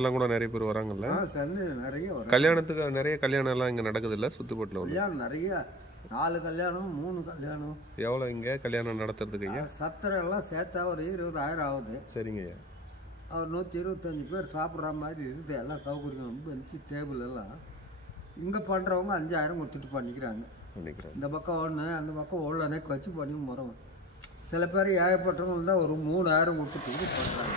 எல்லாம் கூட நிறைய பேர் வராங்கல்ல. சென்னை நிறைய வரும். கல்யாணத்துக்கு நிறைய கல்யாணம் எல்லாம் இங்க நடக்குது இல்ல சுத்துப்பட்டுல? கல்யாணம் நிறைய 4 கல்யாணம் 3 கல்யாணம். எவ்வளவு இங்க கல்யாணம் நடத்துறதுக்கு ஐயா? சத்திரம் எல்லாம் சேர்த்தா ஒரு 20,000 ஆகுது. சரிங்க ஐயா. ஒரு 125 பேர் சாப்பிட்ற மாதிரி இருக்குது. எல்லாம் சௌகரியம் பெஞ்சு டேபிள் எல்லாம் இங்கே பண்ணுறவங்க 5,000 கொடுத்துட்டு பண்ணிக்கிறாங்க. இந்த பக்கம் ஒன்று அந்த பக்கம் ஒவ்வொன்னே வச்சு பண்ணி முறவு. சில பேர் ஏகப்பட்டவங்க இருந்தால் ஒரு 3,000 கொடுத்துட்டு பண்ணுறாங்க.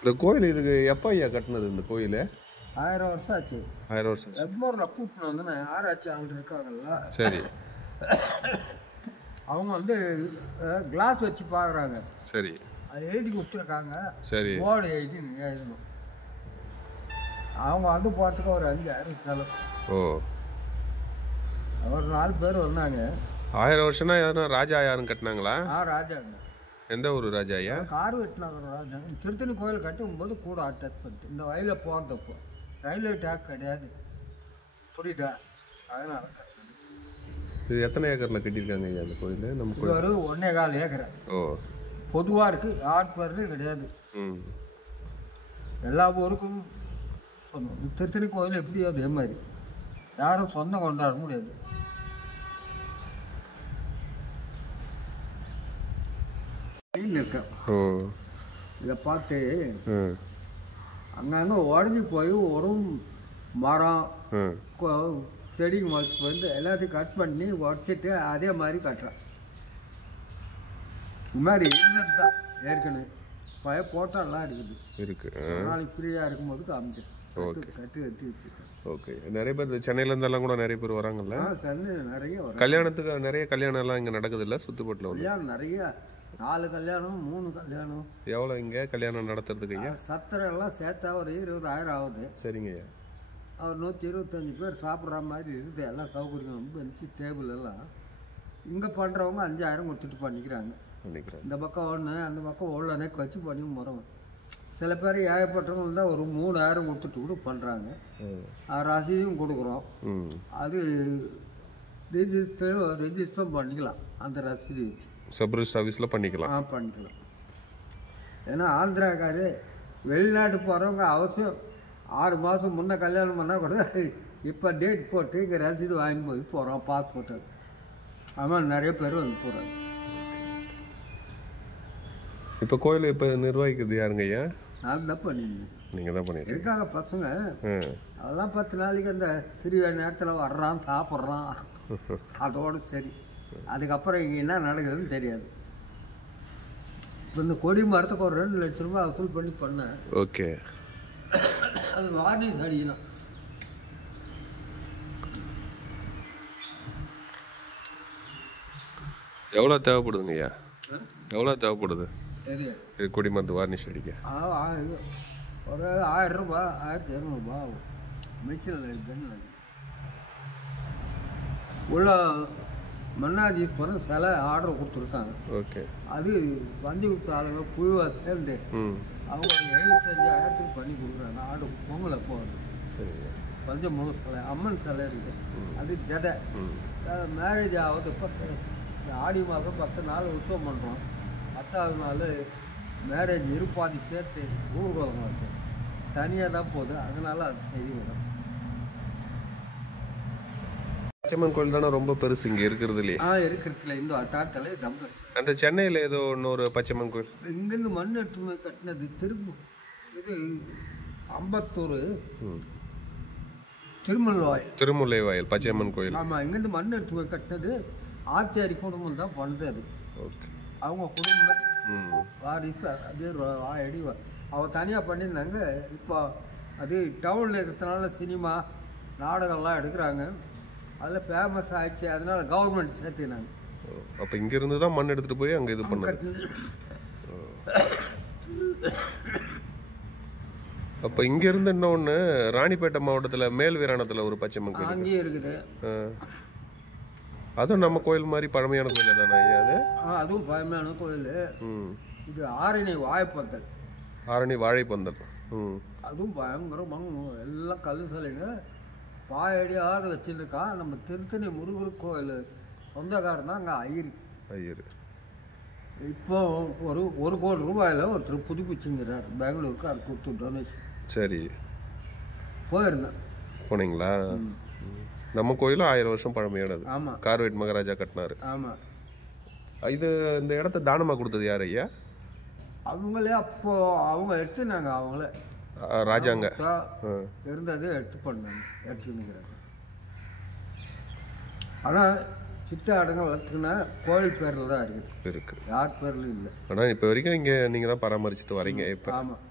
இந்த கோயில் இதுக்கு எப்போ ஐயா கட்டினது இந்த கோயில்? 1000 வருஷம் ஆச்சு. 1000 வருஷம். எக்மோரில் கூப்பிட்டு வந்து ஆராய்ச்சி ஆள் இருக்காங்கல்ல. சரி. அவங்க வந்து கிளாஸ் வச்சு பார்க்குறாங்க. சரி. அது எழுதி கொடுத்துருக்காங்க. சரி. போர்டு எழுதணும். அவங்க வந்து போகிறதுக்கு ஒரு 5,000 செலவு. ஓ. ஒரு 4 பேர் வந்தாங்க. 1000 வருஷம்னா யாரும் ராஜா யாரும் கட்டினாங்களா? ராஜாங்க. எந்த ஊர் ராஜா ஐயா? கார் வெட்டினாங்க ராஜா. திருத்தணி கோயில் கட்டும்போது கூட அட்டாச் பண்ணிட்டு இந்த வயலில் போகிறதப்போ ரயில்வே ட்ராக் கிடையாது. புரியுதா? அதனால இது எத்தனை ஏக்கரில் கட்டியிருக்காங்க ஐயா இந்த கோயில்? நம்ம கோயில் ஒரு 1.25 ஏக்கர். ஓ. பொதுவாக இருக்குது. யார் பேர்லையும் கிடையாது. எல்லா ஊருக்கும் சொந்தம். திருத்தணி கோயில் எப்படியோ அதே மாதிரி யாரும் சொந்தம் கொண்டாட முடியாது. இதை பார்த்து அங்கங்கே உடஞ்சி போய் ஒரு மரம் செடிங்க முளைச்சி போயிட்டு எல்லாத்தையும் கட் பண்ணி உடச்சிட்டு அதே மாதிரி கட்டுறான். இது மாதிரி இருந்தது தான் ஏற்கனவே போட்டாலாம் இருக்குது. நாளைக்கு ஃப்ரீயாக இருக்கும்போது காமிச்சு கட்டி கட்டி வச்சுருக்கேன். ஓகே. நிறைய பேர் சென்னையிலேருந்தெல்லாம் கூட நிறைய பேர் வராங்கல்ல. சென்னை நிறைய வரும். கல்யாணத்துக்கு நிறைய கல்யாணம் எல்லாம் இங்கே நடக்குது இல்லை சுத்துப்பட்டில்? கல்யாணம் நிறைய 4 கல்யாணம் 3 கல்யாணம். எவ்வளோ இங்கே கல்யாணம் நடத்துறதுக்கு ஐயா? சத்திரம் எல்லாம் சேர்த்தா ஒரு 20,000 ஆகுது. சரிங்க ஐயா. ஒரு 125 பேர் சாப்பிட்ற மாதிரி இருக்குது. எல்லாம் சௌகரியம் பெஞ்சு டேபிள் எல்லாம் இங்கே பண்ணுறவங்க 5,000 கொடுத்துட்டு பண்ணிக்கிறாங்க. இந்த பக்கம் ஒன்று அந்த பக்கம் ஒவ்வொன்னே வச்சு பண்ணி முறவு. சில பேர் ஏகப்பட்டவங்க இருந்தால் ஒரு 3,000 கொடுத்துட்டு கூட பண்ணுறாங்க. ரசீதும் கொடுக்குறோம். அது ரெஜிஸ்டர் பண்ணிக்கலாம். அந்த ரசீது வச்சு சப்ரிஜ் சர்வீஸில் பண்ணிக்கலாம். பண்ணிக்கலாம். ஏன்னா ஆந்திராக்காரு வெளிநாட்டு போகிறவங்க அவசியம் 6 மாதம் முன்னே கல்யாணம் பண்ணால் கூட இப்போ டேட் போட்டு இங்கே ரசீது வாங்கி போய் போகிறோம். பாஸ்போர்ட் அது மாதிரி நிறைய பேர் வந்து போகிறாங்க. இப்போ கோயில் இப்போ நிர்வகிக்கிறது யாருங்க ஐயா? நான் தான் பண்ணிருந்தேன். நீங்கள் தான் பண்ணிட்டு இருக்காங்க பசங்க. அதெல்லாம் 10 நாளைக்கு அந்த திருவிழா நேரத்தில் வர்றான் சாப்பிட்றான், அதோடு சரி. அதுக்கப்புறம் இங்கே என்ன நடக்குதுன்னு தெரியாது. இப்போ இந்த கொடி மரத்துக்கு ஒரு 2 லட்ச ரூபாய் வசூல் பண்ணி பண்ணேன். ஓகே. அது வார்னிஷ் அடிக்கணும். எவ்வளோ தேவைப்படுதுங்க ஐயா? எவ்வளோ தேவைப்படுது சரி இது கொடி மருந்து வார்னிஷ் அடிக்க? ஒரு 1000 ரூபாய் 1200 ஆகும். மிஷினில் இருக்குன்னு உள்ள மன்னாதீஸ்வரன் சிலை ஆர்டர் கொடுத்துருக்காங்க. ஓகே. அது வண்டி விட்டு ஆளுங்க குழுவாக சேர்ந்து அவங்க 75,000 பண்ணி கொடுக்குறாங்க. ஆடு பொங்கலை போகுது. பஞ்சமுக சிலை அம்மன் சிலை இருக்குது. அது ஜதை. மேரேஜ் ஆகுது 10 ஆடி மாதம் 10 நாள் உற்சவம் பண்ணுறோம். 10ஆவது நாள் மேரேஜ் இருப்பாதி சேர்த்து ஊர்வலமாக இருக்கும். தனியாக தான் போகுது. அதனால அது சரி வரும். பச்சையம்மன் கோயில் தானே ரொம்ப பெருசு இங்கே இருக்கிறது இல்லையா? இருக்கிறதுல இந்த அட்டாத்தில் தம்பு. அந்த சென்னையில் ஏதோ இன்னொரு பச்சையம்மன் கோயில் இங்கேருந்து மண் எடுத்து கட்டினது இது அம்பத்தூர் திருமுல்லை வாயில் பச்சையம்மன் கோயில். ஆமாம், இங்கேருந்து மண் எடுத்து போய் கட்டினது ஆச்சாரி குடும்பம் தான் பண்ணுது. அது ஓகே. அவங்க குடும்பம் வாரிசு அப்படியே அடி அவங்க தனியாக பண்ணியிருந்தாங்க. இப்போ அது டவுனில் இருக்கிறதுனால சினிமா நாடகம்லாம் எடுக்கிறாங்க. அதில் ஃபேமஸ் ஆகிடுச்சு. அதனால கவர்மெண்ட் சேர்த்துனாங்க. அப்போ இங்கேருந்து தான் மண் எடுத்துகிட்டு போய் அங்கே இது பண்ணாங்க. அப்போ இங்கேருந்து இன்னொன்று ராணிப்பேட்டை மாவட்டத்தில் மேல் வீராணத்தில் ஒரு பச்சையம்மன் கோயில் அங்கேயும் இருக்குது. அதுவும் நம்ம கோயில் மாதிரி பழமையான கோயில் தானே ஐயா? அது அதுவும் பழமையான கோயில். இது ஆரணி வாழைப்பந்தல். ஆரணி வாழைப்பந்தல். அதுவும் பயங்கரமாக எல்லாம் கல் சிலைங்க பாயடியாக வச்சுருக்கா. நம்ம திருத்தணி முருகர் கோயில் சொந்தக்காரன் தான் அங்கே ஐயர். இப்போ ஒரு 1 கோடி ரூபாயில் ஒருத்தர் புதுப்பிச்சுங்கிறார் பெங்களூருக்கு. அது கொடுத்து டொனேஷன். சரி, போயிருந்தேன். போனீங்களா? நம்ம கோயிலும் 1000 வருஷம் பழமையானது. ஆமாம், கார்வேட் மகாராஜா கட்டினாரு. ஆமாம். இது இந்த இடத்த தானமாக கொடுத்தது யார் ஐயா? அவங்களே அப்போ அவங்க எடுத்துனாங்க. அவங்களே ராஜாங்க இருந்தது எடுத்து பண்ணாங்க. எடுத்துக்கிறாங்க. ஆனால் சித்தாடுங்க வளர்த்துனா கோயில் பேரில் தான் இருக்குது. யார் பேர்லையும் இல்லை. ஆனால் இப்போ வரைக்கும் இங்கே நீங்கள் தான் பராமரிச்சுட்டு வரீங்க. இப்போ ஆமாம்.